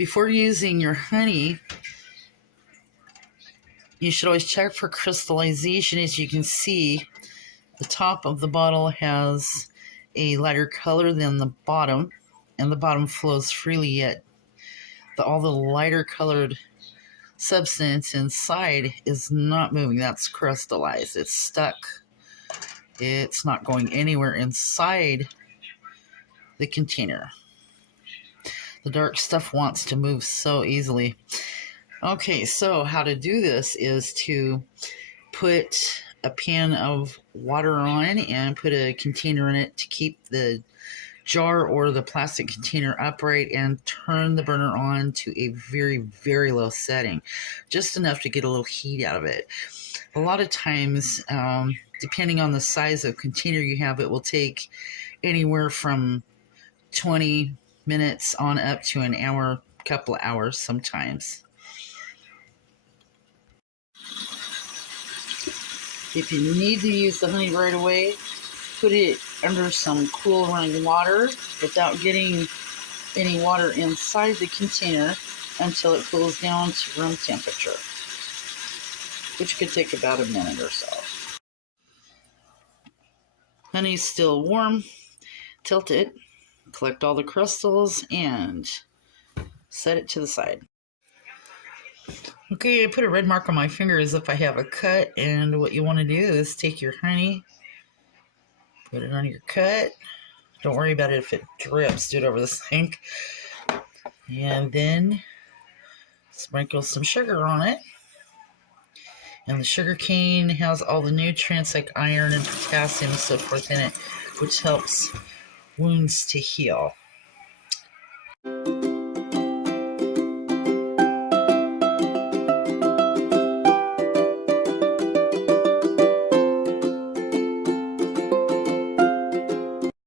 Before using your honey, you should always check for crystallization. As you can see, the top of the bottle has a lighter color than the bottom, and the bottom flows freely, yet all the lighter colored substance inside is not moving. That's crystallized. It's stuck. It's not going anywhere inside the container. The dark stuff wants to move so easily. Okay, so how to do this is to put a pan of water on and put a container in it to keep the jar or the plastic container upright, and turn the burner on to a very, very low setting, just enough to get a little heat out of it. A lot of times, depending on the size of container you have, it will take anywhere from 20 minutes on up to an hour, couple of hours sometimes. If you need to use the honey right away, put it under some cool running water without getting any water inside the container until it cools down to room temperature, which could take about a minute or so. Honey's still warm. Tilt it, collect all the crystals, and set it to the side. Okay, I put a red mark on my finger as if I have a cut, and what you want to do is take your honey, put it on your cut. Don't worry about it if it drips, do it over the sink. And then sprinkle some sugar on it. And the sugar cane has all the nutrients like iron and potassium and so forth in it, which helps wounds to heal.